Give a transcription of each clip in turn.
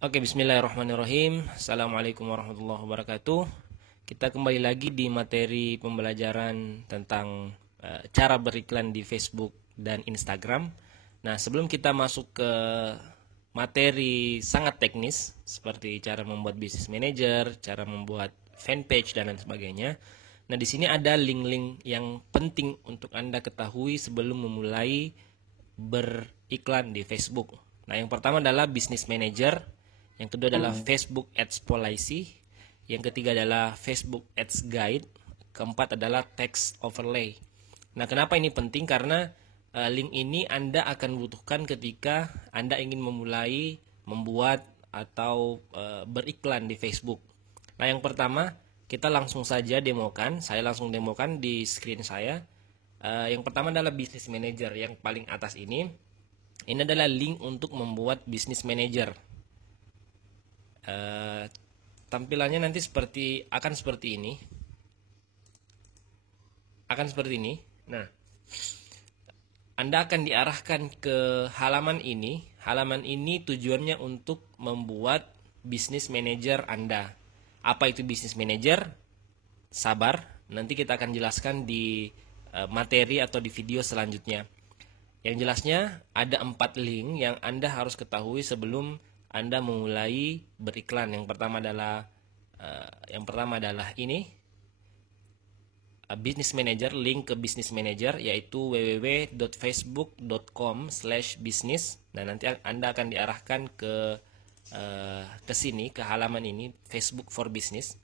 Oke, bismillahirrahmanirrahim. Assalamualaikum warahmatullahi wabarakatuh. Kita kembali lagi di materi pembelajaran tentang cara beriklan di Facebook dan Instagram. Nah, sebelum kita masuk ke materi sangat teknis seperti cara membuat business manager, cara membuat fanpage dan lain sebagainya. Nah, di sini ada link-link yang penting untuk Anda ketahui sebelum memulai beriklan di Facebook. Nah, yang pertama adalah business manager, yang kedua adalah Facebook Ads Policy, yang ketiga adalah Facebook Ads Guide, keempat adalah text overlay. Nah, kenapa ini penting? Karena link ini Anda akan butuhkan ketika Anda ingin memulai membuat atau beriklan di Facebook. Nah, yang pertama kita langsung saja demokan. Saya langsung demokan di screen saya. Yang pertama adalah business manager yang paling atas ini. Ini adalah link untuk membuat business manager. Tampilannya nanti akan seperti ini. Nah, Anda akan diarahkan ke halaman ini. Halaman ini tujuannya untuk membuat business manager Anda. Apa itu business manager? Sabar, nanti kita akan jelaskan di materi atau di video selanjutnya. Yang jelasnya ada 4 link yang Anda harus ketahui sebelum Anda memulai beriklan. Yang pertama adalah ini, business manager, link ke business manager, yaitu www.facebook.com/business. Nah, nanti Anda akan diarahkan ke sini, ke halaman ini, Facebook for Business.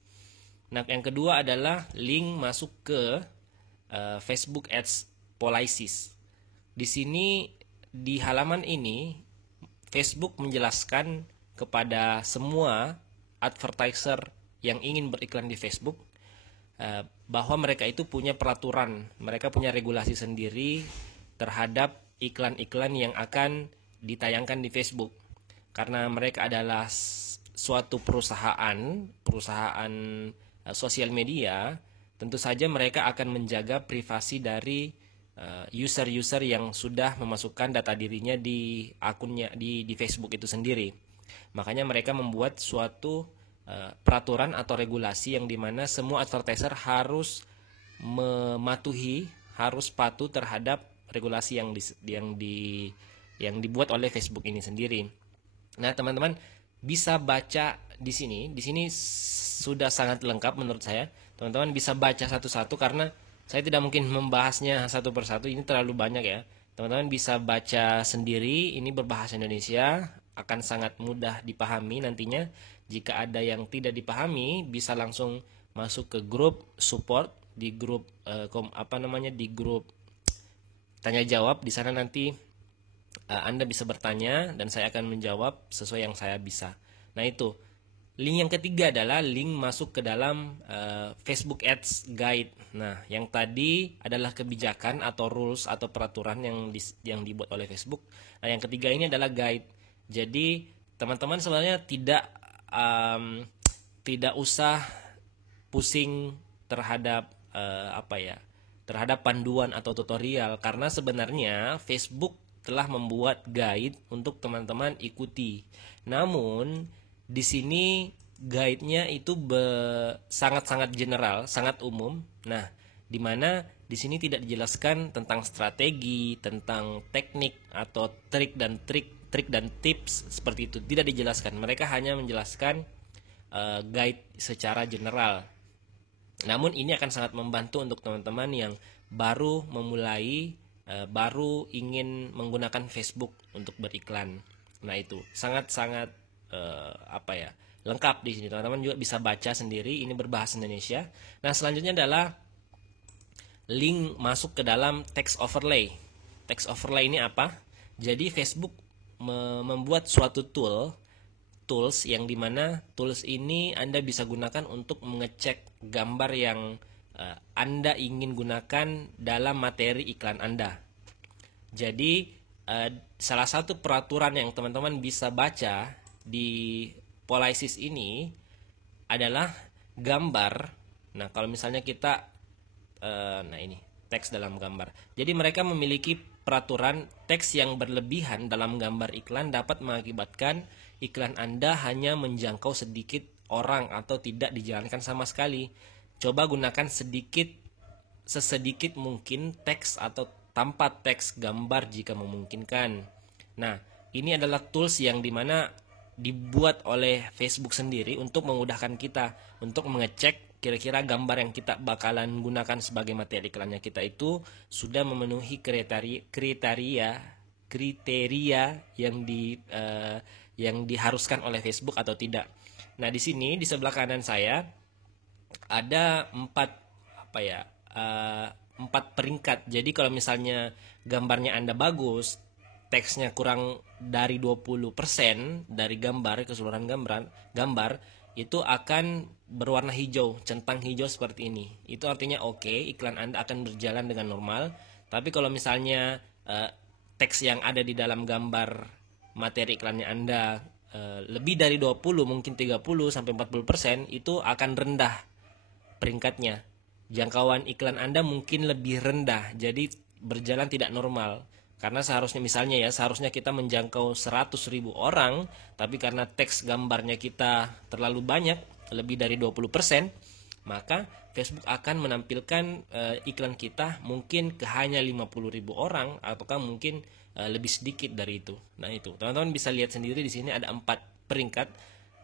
Nah, yang kedua adalah link masuk ke Facebook Ads Policies. Di sini, di halaman ini Facebook menjelaskan kepada semua advertiser yang ingin beriklan di Facebook bahwa mereka itu punya peraturan, mereka punya regulasi sendiri terhadap iklan-iklan yang akan ditayangkan di Facebook. Karena mereka adalah suatu perusahaan sosial media, tentu saja mereka akan menjaga privasi dari user-user yang sudah memasukkan data dirinya di akunnya di Facebook itu sendiri. Makanya mereka membuat suatu peraturan atau regulasi yang dimana semua advertiser harus harus patuh terhadap regulasi yang dibuat oleh Facebook ini sendiri. Nah, teman-teman bisa baca di sini. Di sini sudah sangat lengkap menurut saya. Teman-teman bisa baca satu-satu karena saya tidak mungkin membahasnya satu persatu, ini terlalu banyak ya. Teman-teman bisa baca sendiri, ini berbahasa Indonesia, akan sangat mudah dipahami nantinya. Jika ada yang tidak dipahami, bisa langsung masuk ke grup support, di grup di grup tanya jawab. Di sana nanti Anda bisa bertanya dan saya akan menjawab sesuai yang saya bisa. Nah, itu. Link yang ketiga adalah link masuk ke dalam Facebook Ads Guide. Nah, yang tadi adalah kebijakan atau rules atau peraturan yang dibuat oleh Facebook. Nah, yang ketiga ini adalah guide. Jadi, teman-teman sebenarnya tidak usah pusing terhadap terhadap panduan atau tutorial, karena sebenarnya Facebook telah membuat guide untuk teman-teman ikuti. Namun di sini guide-nya itu sangat-sangat general, sangat umum. Nah, di mana di sini tidak dijelaskan tentang strategi, tentang teknik atau trik dan tips seperti itu. Tidak dijelaskan. Mereka hanya menjelaskan guide secara general. Namun ini akan sangat membantu untuk teman-teman yang baru memulai, baru ingin menggunakan Facebook untuk beriklan. Nah, itu sangat-sangat lengkap di sini. Teman-teman juga bisa baca sendiri, ini berbahasa Indonesia. Nah, selanjutnya adalah link masuk ke dalam text overlay. Text overlay ini apa? Jadi Facebook membuat suatu tools yang dimana tools ini Anda bisa gunakan untuk mengecek gambar yang Anda ingin gunakan dalam materi iklan Anda. Jadi salah satu peraturan yang teman-teman bisa baca di Policies ini adalah gambar. Nah, kalau misalnya kita ini teks dalam gambar. Jadi mereka memiliki peraturan teks yang berlebihan dalam gambar iklan dapat mengakibatkan iklan Anda hanya menjangkau sedikit orang atau tidak dijalankan sama sekali. Coba gunakan sesedikit mungkin teks atau tanpa teks gambar jika memungkinkan. Nah, ini adalah tools yang dimana dibuat oleh Facebook sendiri untuk memudahkan kita untuk mengecek kira-kira gambar yang kita bakalan gunakan sebagai materi iklannya kita itu sudah memenuhi kriteria yang diharuskan oleh Facebook atau tidak. Nah, di sini di sebelah kanan saya ada empat peringkat. Jadi kalau misalnya gambarnya Anda bagus, teksnya kurang dari 20% dari keseluruhan gambar itu akan berwarna hijau, centang hijau seperti ini. Itu artinya oke, iklan Anda akan berjalan dengan normal. Tapi kalau misalnya teks yang ada di dalam gambar materi iklannya Anda lebih dari 20, mungkin 30 sampai 40%, itu akan rendah peringkatnya. Jangkauan iklan Anda mungkin lebih rendah, jadi berjalan tidak normal. Karena seharusnya kita menjangkau 100.000 orang, tapi karena teks gambarnya kita terlalu banyak, lebih dari 20%, maka Facebook akan menampilkan iklan kita mungkin ke hanya 50.000 orang, ataukah mungkin lebih sedikit dari itu. Nah, itu teman-teman bisa lihat sendiri, di sini ada 4 peringkat.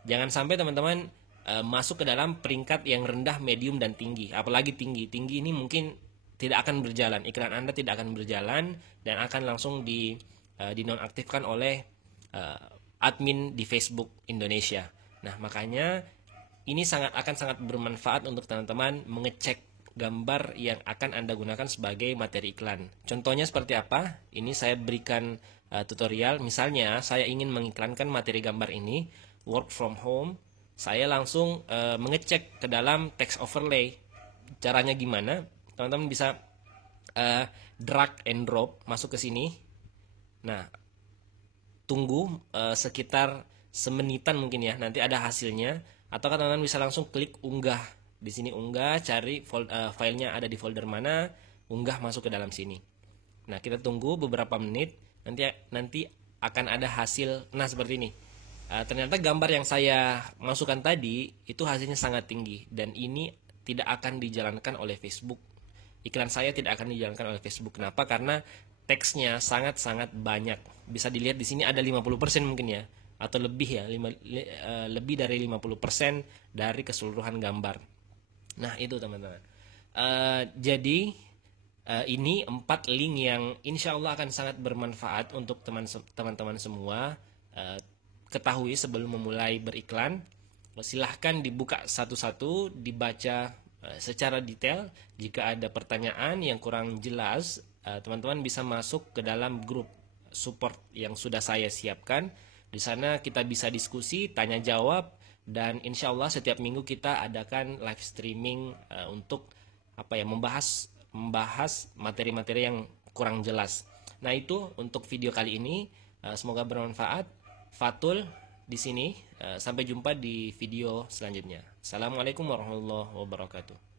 Jangan sampai teman-teman masuk ke dalam peringkat yang rendah, medium, dan tinggi. Apalagi tinggi ini mungkin tidak akan berjalan, iklan Anda tidak akan berjalan dan akan langsung dinonaktifkan oleh admin di Facebook Indonesia. Nah, makanya ini akan sangat bermanfaat untuk teman-teman mengecek gambar yang akan Anda gunakan sebagai materi iklan. Contohnya seperti apa? Ini saya berikan tutorial. Misalnya saya ingin mengiklankan materi gambar ini, work from home. Saya langsung mengecek ke dalam text overlay. Caranya gimana? Teman-teman bisa drag and drop masuk ke sini. Nah, tunggu sekitar semenitan mungkin ya, nanti ada hasilnya. Atau teman-teman bisa langsung klik unggah. Di sini unggah, cari filenya ada di folder mana, unggah masuk ke dalam sini. Nah, kita tunggu beberapa menit, nanti akan ada hasil. Nah, seperti ini. Ternyata gambar yang saya masukkan tadi itu hasilnya sangat tinggi, dan ini tidak akan dijalankan oleh Facebook. Iklan saya tidak akan dijalankan oleh Facebook. Kenapa? Karena teksnya sangat-sangat banyak. Bisa dilihat di sini ada 50% mungkin ya, atau lebih ya, lebih dari 50% dari keseluruhan gambar. Nah, itu teman-teman. Jadi ini 4 link yang insya Allah akan sangat bermanfaat untuk teman-teman semua ketahui sebelum memulai beriklan. Silahkan dibuka satu-satu, dibaca secara detail. Jika ada pertanyaan yang kurang jelas, teman-teman bisa masuk ke dalam grup support yang sudah saya siapkan. Di sana kita bisa diskusi, tanya jawab, dan insya Allah setiap minggu kita adakan live streaming untuk membahas materi-materi yang kurang jelas. Nah, itu untuk video kali ini. Semoga bermanfaat. Fatul di sini. Sampai jumpa di video selanjutnya. Assalamualaikum warahmatullahi wabarakatuh.